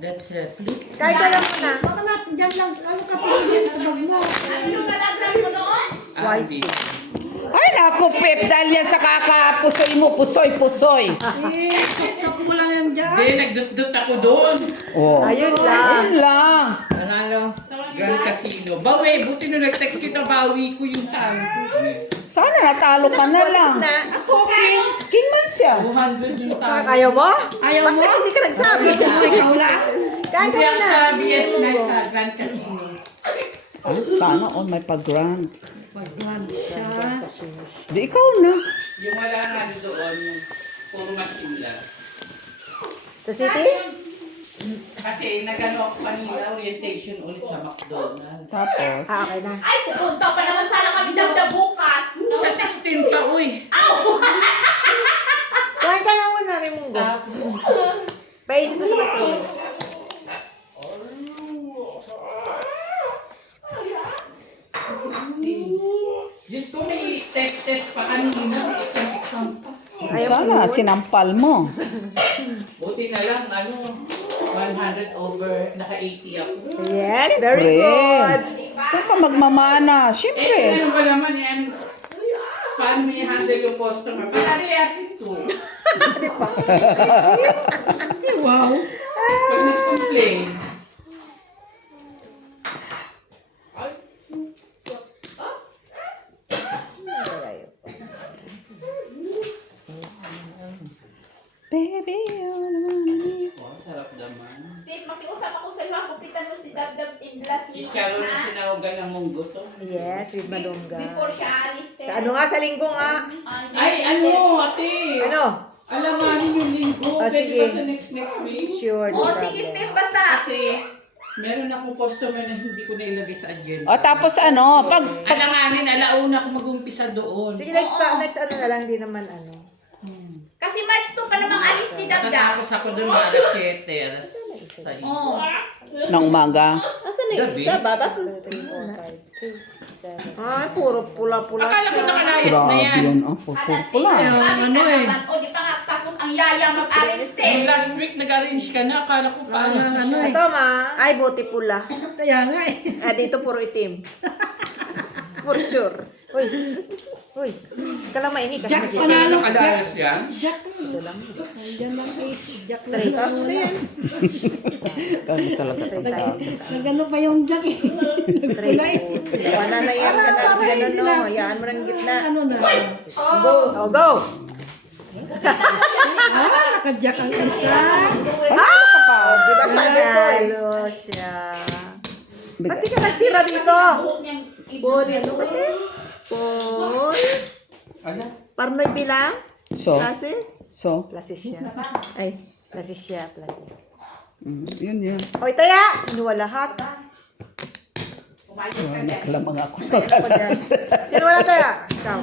That's it. Please. Kain ka lang muna. Baka na, dyan lang, ano ka tingin sa bag mo? Ano nalaglag mo noon? Wise. Ay, naku, Pep. Dahil yan sa kakapusoy mo. Pusoy. Eh, sok mo lang yan dyan. Hindi, nagdut-dut ako doon. Oh. Ayun lang. Ayun lang. Panalo. Grand Casino. Bawi, buti nung nag-text kita, bawi ko yung talo. Sana natalo ka na lang. Ako, King man siya. 200 yung talo. ayaw mo? Ayaw mo? Bakit hindi ka nagsabi? Ikaw lang. Kain ka Hindi ang muna. sabi yan na sa Grand Casino. Ay, sana all may pag-grand. Pag-grand siya. Di ikaw na. Yung wala nga doon, yung puro machine lang. Sa city? Kasi nagano ako kanina, orientation ulit sa McDonald's. Tapos, Okay na. Ay, pupunta pa naman sana kami daw na bukas. Sa 16 pa, uy. Kain ka lang muna, may munggo. Painit ko sa microwave. Diyos ko, may test pa kanina. Exam pa. sana sinampal mo. Buti na lang, 100 over, naka-80 ako. Yes, very Pre. good. Saan ka magmamana? Siyempre. Ano ba naman yan? Paano mo i-handle yung customer? Parang reasin to. Wow. Pag nag-complain, Baby, all I wanna need. oh, sarap naman. Steve, makiusap ako sa iyo. Kupita nakita mo si Dabdabs in Las Si Vegas, Carol na ha? sinawagan ng munggo to. Yes, with malunggay. Before siya alis, Sa ano nga, sa linggo nga. Ay, ano, ate? Ano? Alamanin yung linggo. Ah, Pwede sige. ba sa next week? Sure, no Oh, sige, problem. Steph, basta. Kasi meron akong customer na hindi ko na ilagay sa agenda. O tapos ano, pag Alamanin, alauna ako mag-umpisa doon. Sige, next ano na lang, di naman ano. Kasi March 2 pa namang alis ni Dabdab. Natatapos ako doon mga alas 7, alas 6. Oh. ng umaga. Asan na yung Gabi. isa? Baba? 2, 3, 4, 5, 6, 7. Ay, puro pula-pula Akala ko siya. nakalayas na Grabe yan. yun. Oh, pula. ano eh. O, di pa nga tapos ang yaya mag-alis, Yung Steph. last week nag-arrange ka na, akala ko paano na siya. Ito, ma. Ay, buti pula. Kaya nga eh. Ah, dito puro itim. For sure. Uy. Uy. Ika lang mainig. Jack, Kasi panalo. Nakalayas yan? Jack. Diyan lang ace. Jack. straight. Tapos na yan. Ano talaga. Straight tayo. Nagano pa yung Jack eh. Straight. Wala na yan. Ganun, no. Hayaan mo ng gitna. Ano na. Go. Oh, go. Naka-Jack ang isa. Panalo ka pa. Di ba sabi ko eh? siya. Ba't di ka nagtira dito? Paul. Ano ka din? Paul. Ano? Parnoy bilang? So, Classes? Classes siya. Ay, classes siya. Classes. yun. Oy, taya! Sinuwa lahat. Nakalamang ako. Sino wala taya? Ikaw.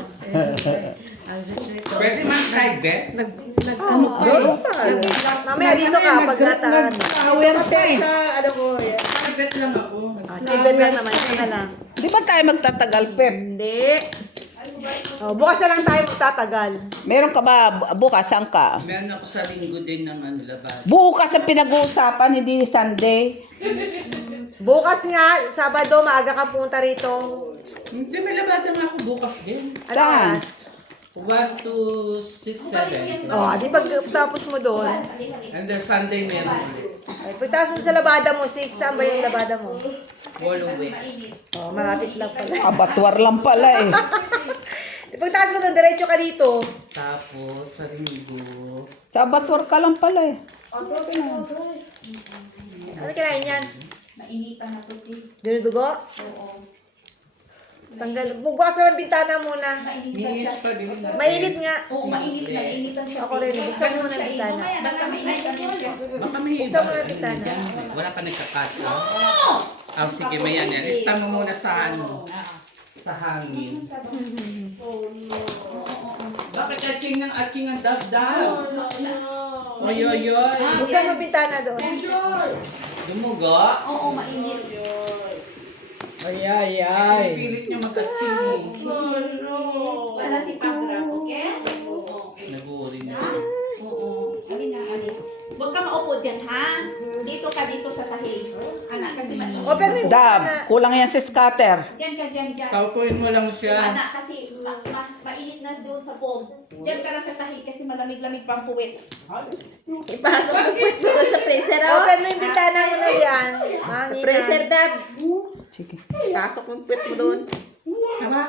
Pwede man private? Nag-ano pa eh. Mamaya dito ka pag nataan. Nag-aware pa eh. Ano ko yan? Private lang ako. Steven lang naman. Isa ka lang. Di ba tayo magtatagal, Pep? Hindi. Oh, bukas na lang tayo magtatagal. Meron ka ba bukas? Saan ka? Meron ako sa linggo din ng ano, labas. Bukas ang pinag-uusapan, hindi Sunday. Bukas nga, Sabado, maaga ka punta rito. Hindi, may labada nga ako bukas din. Ano Saan? oras? 1 to 6, 7. Oh, di pag tapos mo doon. And then Sunday meron ulit. Ay, pagtapos mo sa labada mo, 6, saan ba yung labada mo? Walloway. Oh, malapit lang pala. Abattoir lang pala eh. Pagtapos mo doon, diretso ka dito. Tapos sa linggo. Sa abattoir ka lang pala eh. Ano kinain yan? Mainitan na puti. Dinudugo? Tanggal. Bukas na ng bintana muna. Mainitan siya. Yes, pabili na. Mainit nga. Oo, mainit na. Mainitan siya. Ako rin. Buksan mo na ng bintana. Basta mainitan siya. Baka may Buksan mo na ng bintana. Wala pa nagkakata. Oh, sige, may yan. Lista mo muna sa ano. Sa hangin. Bakit aking ang dab-dab? Oy, oy, oy. Buksan mo bintana doon. Dumugo. Oo, mainit. Ay. Pilit nyo mag-aking. Wala si Pagra, okay? Nag-uuri na. Oo. Alin. Huwag ka maupo dyan, ha? Dito ka dito sa sahig. Anak, kasi mainit. Open mo yung Dab, bintana. kulang yan sa scatter. Dyan ka, dyan. Paupuin mo lang siya. Anak, kasi mainit na doon sa foam. Dyan ka lang sa sahig kasi malamig-lamig pang puwet. Ipasok mo puwit mo doon sa freezer. Open mo yung bintana mo na yan. Sa freezer, Dab. Sige. Pasok mo yung puwit mo doon. Tama?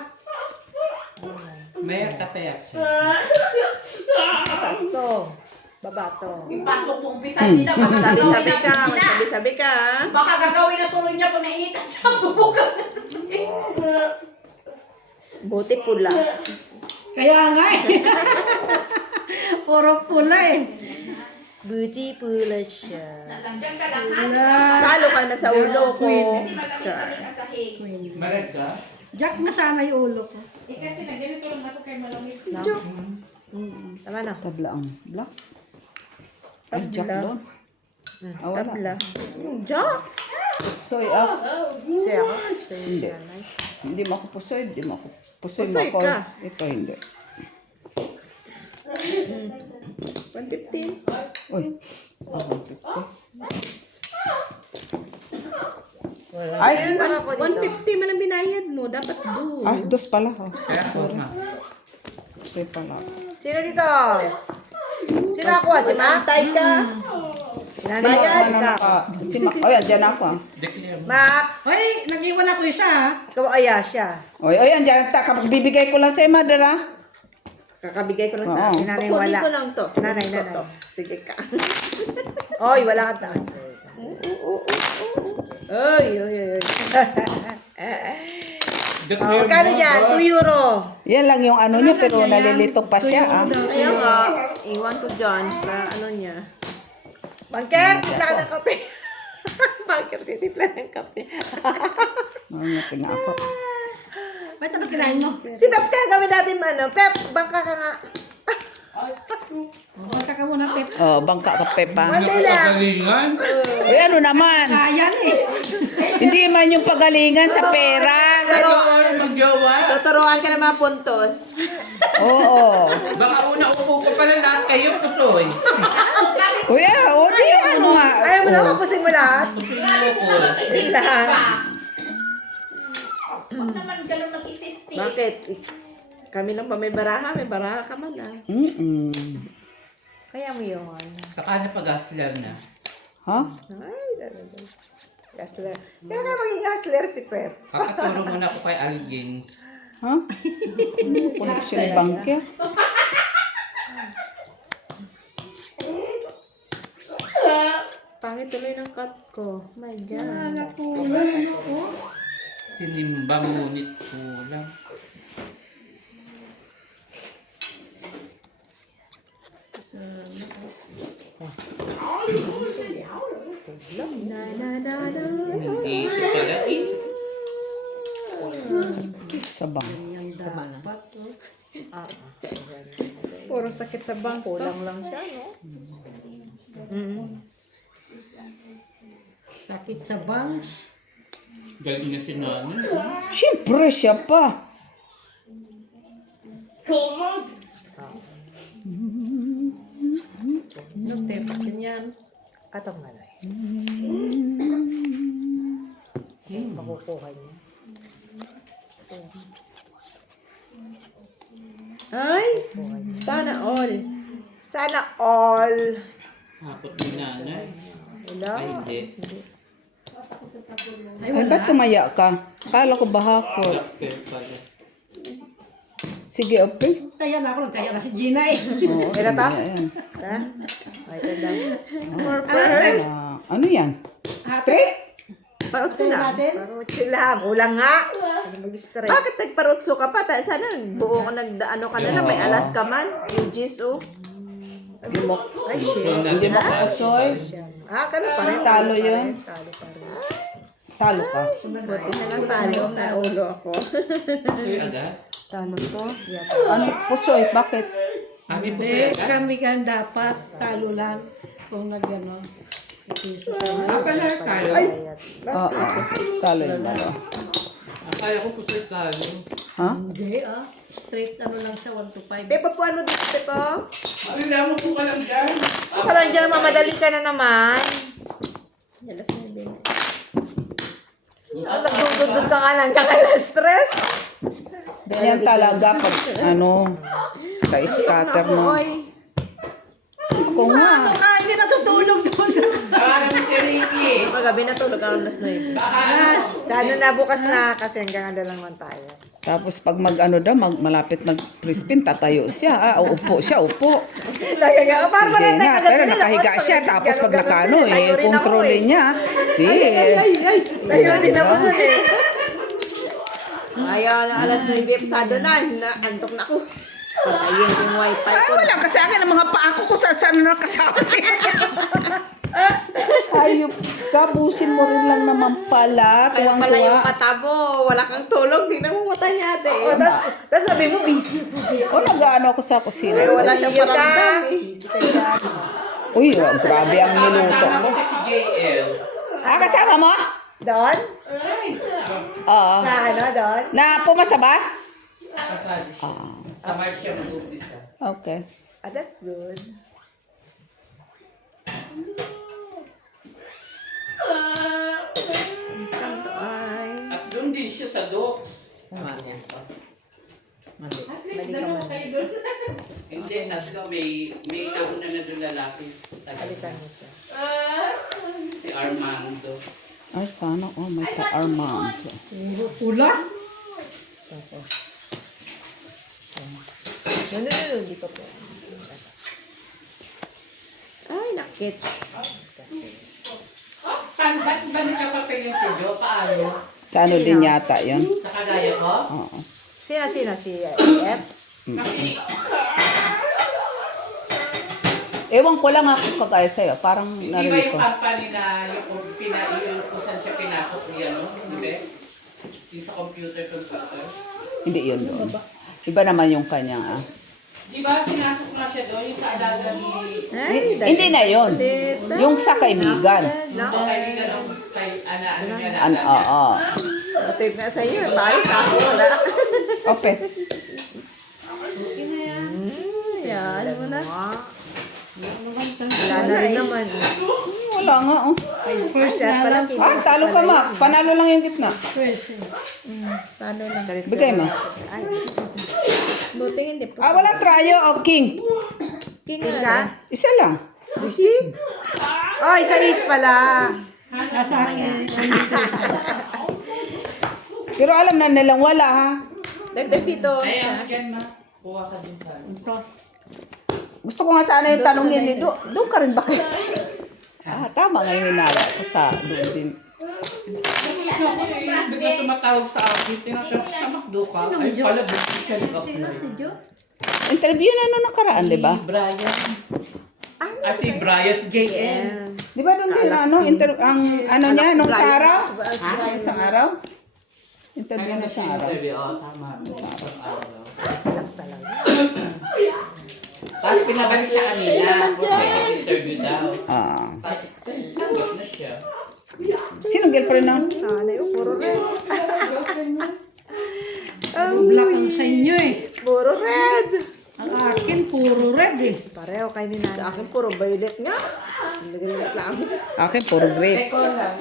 May katayak siya. Taas to. Baba to. Ipasok mo, umpisan nila. Baka Sabi-sabi gagawin ka. na tuloy niya. Magsabi-sabi ka. Baka gagawin na tuloy niya pag nainitan siya. Bubugang na tuloy. Buti pula. Kaya nga eh. Puro pula eh. Buti pula siya. Diyan ka lang, ha? Talo ka na sa ulo ko. Kasi malamig-lamig ang sahig. Marag ka? Jack na sana yung ulo ko. Kasi na ganito lang ako kay malamig. Tama na. Tabla ang black. Ay, jack doon. Ah, wala. Tabla. Jack. Pusoy ah. Siya ako. Hindi. Hindi mo ako pusoy. Hindi mo ako pusoy. Pusoy mo ako. ka. Ito hindi. 115. Uy. Ako, 50. Ay, Ayun lang ako dito. 150 man ang binayad mo. Dapat doon. ay, dos pala. Oh. Kaya ako nga. Sorry pala. Sino dito? Sino ako? Si Ma? Type ka. Bayad ka. Si Mac. Oh, yan, dyan ako. Declare mo. Mac. Hoy, nag-iwan ako isa ha. Ikaw aya siya. Oy, ayan, dyan. Kapag bibigay ko lang sa mother, ah. Kakabigay ko lang sa Oo. akin. Nanay wala. ko lang to. Nanay. Sige ka. Oy, wala ka ta. Oy, oy, oy. Kano Ano dyan? 2 euro. Yan lang yung ano niya, pero nalilitok pa siya, ah. Kaya nga, iwan ko dyan sa ano niya. Bangker, titla ka ng kape. Bangker, titla ng kape. Nangyati nga ako. Ba't ano kinain mo? Si Pep, kaya gawin natin ano. Pep, bangka ka nga. Baka ka muna, Pep. Oh, bangka ka, Pepa. Hindi lang. Pagalingan. Uy, ano naman? Ayan eh. Hindi man yung pagalingan sa pera. Magjowa. Tuturuan ka ng mga puntos. Oo. Baka una upo pa pala lahat kayo, pusoy. Uy, o di ano nga. Ayaw mo na mapusing mo lahat. Lahat. Huwag naman ganun mag-isip, Steve. Bakit? Kami lang pa may baraha ka man ah. Mm-mm. Kaya mo yun. Saka na pag-aslar na. Ha? Ay, dalaga. Hustler. Kaya nga maging hustler si Pep. Kakaturo muna ako kay Algin. Ha? Kulit siya ni Bangker. Pangit tuloy ng cut ko. My God. Tinimba ngunit kulang. Nandito pala eh. Sa bangs. Puro sakit sa bangs. Kulang lang siya, no? Sakit sa bangs. Galing na si Nani. Siyempre siya pa. No, Pep. Ganyan. Atong nga na eh. Makukuha niya. Ay! Sana all. Sana all. Hapot ni Nanay. Wala. Ay, hindi. Ay, ba't tumaya ka? Kala ko bahakot. Lakper pala. Sige, okay. Kaya na ako. Kaya na si Gina eh. Oo, Kaya ta? ayan. Ha? Ay, tanda. More pearls. Ano yan? Straight? Parutso lang. Parutso lang. Kulang nga. Mag-straight. Bakit nagparutso ka pa? Sana buo ka ano ka na lang. May alas ka man. Yung jeans, oh. Hindi mo, Ay, shit. hindi mo kapusoy. Kano pa rin. Talo yun. Talo pa rin. Talo ka. Buti na lang talo. Naulo ako. Pusoy agad. Talo to. Ano, pusoy? Bakit? Kami Eh, pusoy agad. kami kan dapat talo lang kung nagano. Akala tayo. Oo, talo yung dalawa. Akala ko pusoy tayo. Ha? Hindi ah. Straight ano lang siya, 1 to 5. Pepo, puan mo dito, Pepo. Ano lang mo po ka lang dyan? Ako lang dyan, mamadali ka na naman. Alas 9. Nagdududod ka nga lang, kaka na-stress. Ganyan talaga pag ano, sa scatter mo. Ako nga. Ah, hindi natutulog doon sa... Akala mo si Ricky. Kagabi natulog ako alas 9. Sana na bukas na kasi hanggang ano lang man tayo. Tapos pag mag-ano daw, malapit mag-crispin, tatayo siya. Upo siya, upo. Parang Sige parang nga, pero nakahiga siya. Tapos pag nakano, kontrolin niya. Sige. Ayun din ako nun eh. Ayaw na alas 9, pasado na. Antok na ako. Patayin yung wifi ko. Wala kasi akin ang mga paa ko kung saan nakasama. Ayop ka, busin mo rin lang naman pala. Kaya pala yung Tuwang-tuwa. mata mo, wala kang tulog, tingnan mo mata niya ate. Tapos sabi mo, busy po, busy. O nag-ano ako sa kusina. Pero wala siyang paramdam eh. Uy, grabe ang niluto Kasama ko. ko si JL. Kasama mo? Don? Oo. Sa ano, Don? Na pumasa ba? Kasali siya. Sa March siya mag-umpisa. Okay. Ah, that's good. Isang ay. At doon din siya sa dock. Tama niya. At least dalawa kayo doon. Hindi, tatlo. May nauna na doon lalaki. Alitan mo siya. Si Armando. Ay, sana. Oh, may ka-Armand. Pula? No, hindi pa po. Ay, nakit. Ba't ba nakapapel yung ano, Sa ano din yata yun. sa kagaya ko. Oo. Sino si F? Kasi, Ewan ko lang ako kagaya sa'yo. Parang di ba narinig yung ko. company na yung kung saan siya pinasok niya, no? Hindi? Yung sa computer. Hindi yun doon. Iba naman yung kanyang Di ba pinasok na siya doon, yung sa alaga ni... Hindi na yun. Yung sa kaibigan. Yung kaibigan ng ano niya na alaga. Oo. Tape na sa iyo. Tayo sa ako. Wala. Open. Yan. Ano na? Wala na rin naman. Wala nga. Oh. First shot pa lang. Talo ka ma. Panalo lang yung gitna. Talo lang. Bigay mo. Ay. Buti hindi po. Wala tryo o king. King ka? Isa lang. Busit? Oh, isa pala. Nasa akin. Pero alam na nilang wala ha. Dagdag dito. Ay, ano dyan, ma? Kuha ka din sa Gusto ko nga sana yung tanongin ni doon ka rin ba kayo? Tama nga yung hinala ko sa doon din. Bigla tumatawag sa akin, tinatanong sa McDo ka. Ay, pala, doon siya nag-apply. Interview na nung nakaraan, di ba? Si Brian. Si Brian, si JN. Di ba doon din ang ano niya nung sa araw? Yung isang araw? Interview na sa araw. Interview, tama. Sa araw. Tapos pinabalik sa kanila. May interview daw. Tapos, tanggap na siya. Sino girlfriend na? Ano yung puro red. Black ang sa inyo eh. Puro red. Ang akin, puro red eh. Pareho kayo ni Nana. Sa akin puro violet nga. Nagagalit lang. Akin, puro grapes. Teko lang.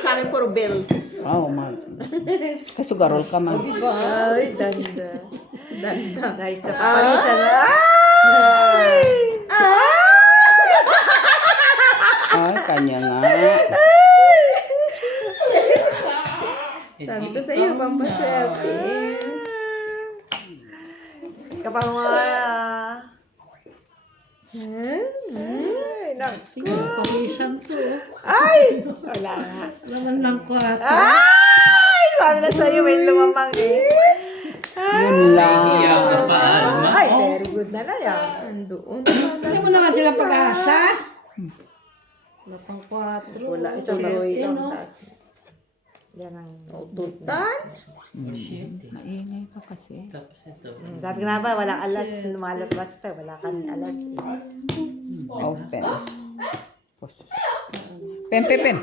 Sa akin puro bells. Oh, man. Kasugarol ka man. Ay, danda. Danda. Nice na kapalisa na. Ay! Ay, kanya nga. Sabi ko sa iyo, pampaswerte. Kapag mga... Pawisan to. Ay! Wala nga. Laman ng kwarto. Ay! Sabi na sa'yo, may lumamang eh. Yun lang. Iyak na pa, Alma. Ay, very good na na yan. Andoon. Hindi mo naman sila pag-asa. Lapang kwarto. Wala, ito tuloy. Yan ang tutan. Maingay ka kasi. Tapos ito. Sabi ko na ba, walang alas. Lumalabas pa. Wala kang alas eh. Open. Pen, pen, pen.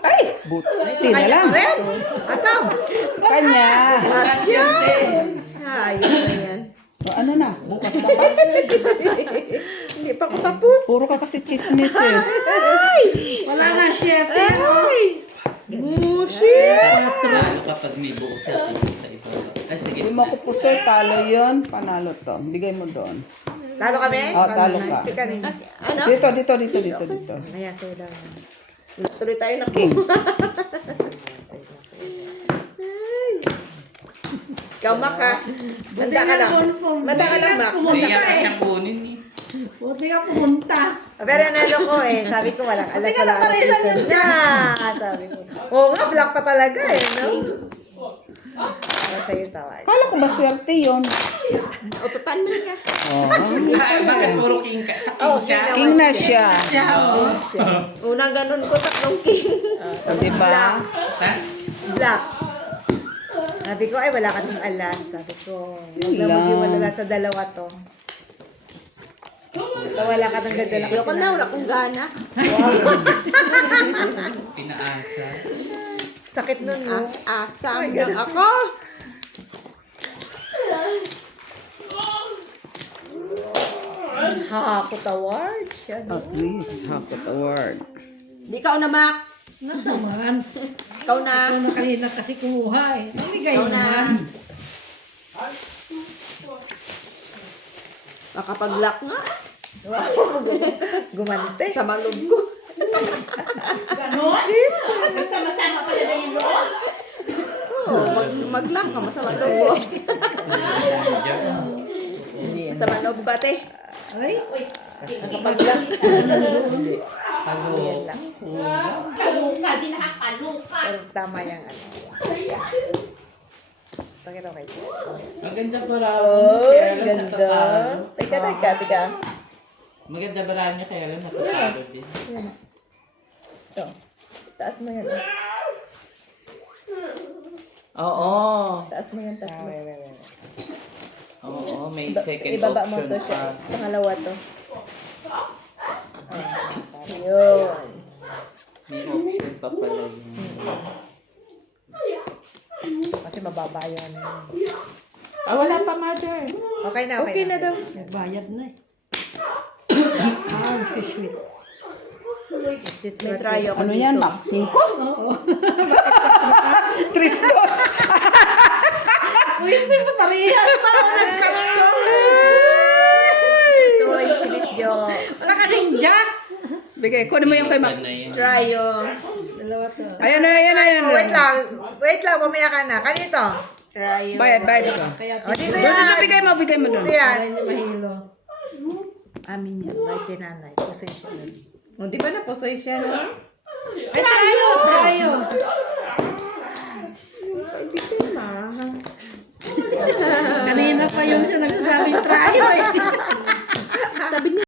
Ay! Buti na lang. Atam! Kanya. Asya! Ayos na yan. Ano na? Bukas na pa. Hindi pa ako tapos. Puro ka kasi chismis eh. Wala nga 7. Ay! Bullshit! Lalo kapag may buo sa iba. Ay, sige. Hindi mo ako pusoy, talo yun. Panalo to. Bigay mo doon. Talo kami? Talo ka. Si kanina. Ano? Dito. Ayan, so lang. Tuloy tayo na King. Ikaw, Maka. Manda ka lang. Manda ka lang, Mak. Hindi ka siyang kunin eh. Buti ka pumunta. Pero nalo ko eh. Sabi ko walang alas. Wala alas dito. Sabi ko. Oo nga, black pa talaga eh. No? Sa'yo tawag. Kala ko ba swerte yun? Ututan mo ka. Oh. Bakit puro king ka? Sa king siya? King na siya. Unang ganun ko, tatlong king. Diba? Tapos, Black. Sabi ko, ay wala ka ng alas. Sabi ko, huwag na Wala. mag-iwala sa dalawa to. Ito wala ka ng gagala. Ayoko na, wala kong gana. pinaasa. Sakit nun, no? Asam lang ako. Hakot award. At least, hakot award. Di ikaw na, Mac. Naman. Ikaw na. Ikaw na kanina kasi kumuha eh. Namigay Ikaw na. naman. Makapag-lock nga. Gumante. Sa malog ko. Ganon? Nagsama-sama pala na yung loob. Oo, mag-lock ka. Masama loob ko. Masama loob ko, ate. Ay, Uy, Nakapaglang. Hindi. Ano? Yan lang. kaluka, di nakakaluka. Pero tama yung ano. Pakita ko kayo. Ang ganda para. Oh, Kaya lang ganda. natatalo. Teka. Maganda ba niya kaya lang natatalo din. Yan. Ito. Taas mo yan. Oo. Taas mo yan tatlo. Oo, may second Ibaba mo option to siya. pa. Pangalawa to. Yun. May option pa pala yun. Kasi mababa yun. Ah, wala pa, mother. Okay na, okay na daw. bayad na eh. Ah, sweet. May try ako Ano dito. yan, Mac? 5? Tristos. Uy, hindi pa pareha. Parang nag-cut ko. Troy, si Miss Jo. Wala kasing jack. Bigay, kunin mo yung kay Mac. Iba na yun. Try yung... Dalawa to. Ayan na. Wait lang, mamaya ka na. Kanito? Try yung... Bayad ko. Kaya O, dito Doon, yan. bigay mo doon. Dito yan. para hindi mahilo. Amin yan. Right kay nanay. Pusoy siya nun. O, di ba na pusoy siya nun? Tayo. Kaibigan ma. Kanina pa yung siya nagsasabing tayo eh.